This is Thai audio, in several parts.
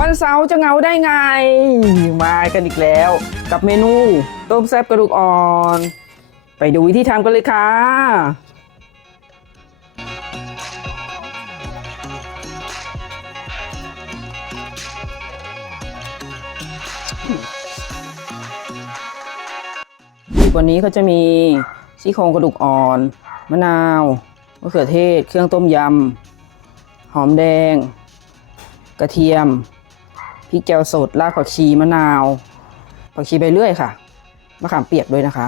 วันเสาร์จะเงาได้ไง มากันอีกแล้ว กับเมนูต้มแซ่บกระดูกอ่อน ไปดูวิธีทำกันเลยค่ะ วันนี้เขาจะมีซี่โครงกระดูกอ่อน มะนาวมะเขือเทศ เครื่องต้มยำ หอมแดง กระเทียม พริกแกวสดรากผักชีมะนาวผักชีใบเลื่อยค่ะมะขามเปียกด้วยนะคะ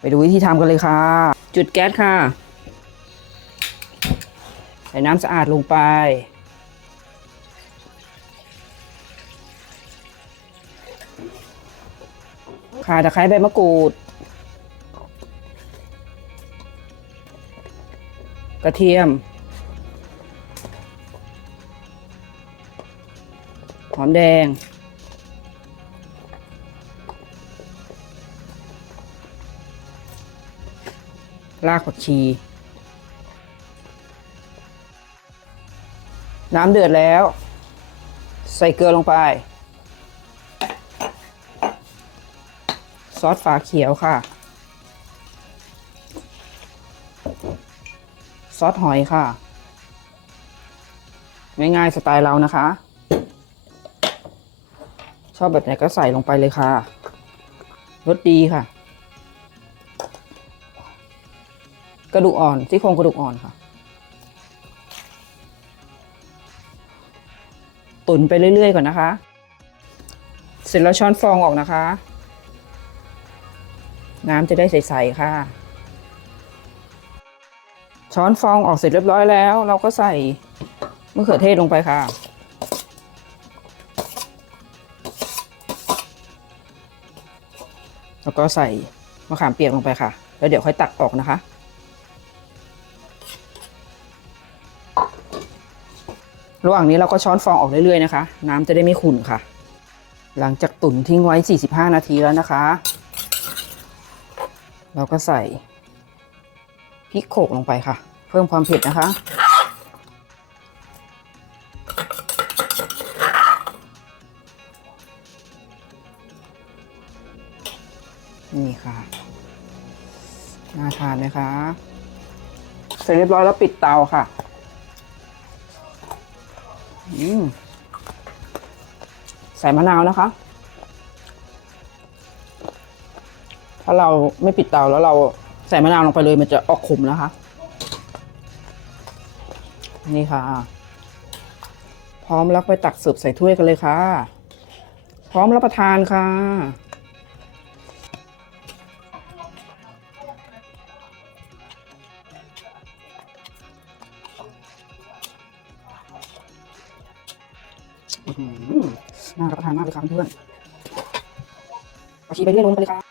ไปดูวิธีทำกันเลยค่ะ จุดแก๊สค่ะ ใส่น้ำสะอาดลงไป ข่าตะไคร้ใบมะกรูด กระเทียม หอมแดง รากผักชี น้ำเดือดแล้ว ใส่เกลือลงไป ซอสฝาเขียวค่ะ ซอสหอยค่ะ ง่ายๆสไตล์เรานะคะ ชอบแบบไหนก็ใส่ลงไปเลยค่ะรสดีค่ะ กระดูกอ่อนซี่โครงกระดูกอ่อนค่ะ ตุ๋นไปเรื่อยๆก่อนนะคะ เสร็จแล้วช้อนฟองออกนะคะ น้ำจะได้ใสๆค่ะ ช้อนฟองออกเสร็จเรียบร้อยแล้ว เราก็ใส่มะเขือเทศลงไปค่ะ แล้วก็ใส่มะขามเปียกลงไปค่ะ แล้วเดี๋ยวค่อยตักออกนะคะ ระหว่างนี้เราก็ช้อนฟองออกเรื่อยๆนะคะ น้ำจะได้ไม่ขุ่นค่ะ หลังจากตุ๋นทิ้งไว้ 45 นาทีแล้วนะคะ เราก็ใส่พริกโขกลงไปค่ะ เพิ่มความเผ็ดนะคะ นี่ค่ะน่าทานไหมคะ เสร็จเรียบร้อยแล้วปิดเตาค่ะอืมใส่มะนาวนะคะ ถ้าเราไม่ปิดเตาแล้วเราใส่มะนาวลงไปเลยมันจะออกขมนะคะ นี่ค่ะ พร้อมแล้วไปตักเสิร์ฟใส่ถ้วยกันเลยค่ะ พร้อมรับประทานค่ะ น่ารับประทานมากเลยครับเพื่อนเอาชีไปเรื่อยลงไปเลยครับ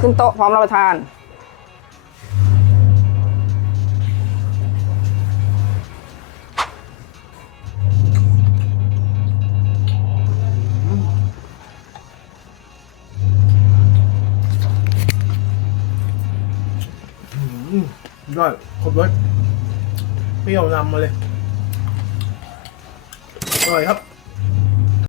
ขึ้นโต๊ะพร้อมรับประทานยอดครบรส เปรี้ยวนำมาเลย อร่อยครับ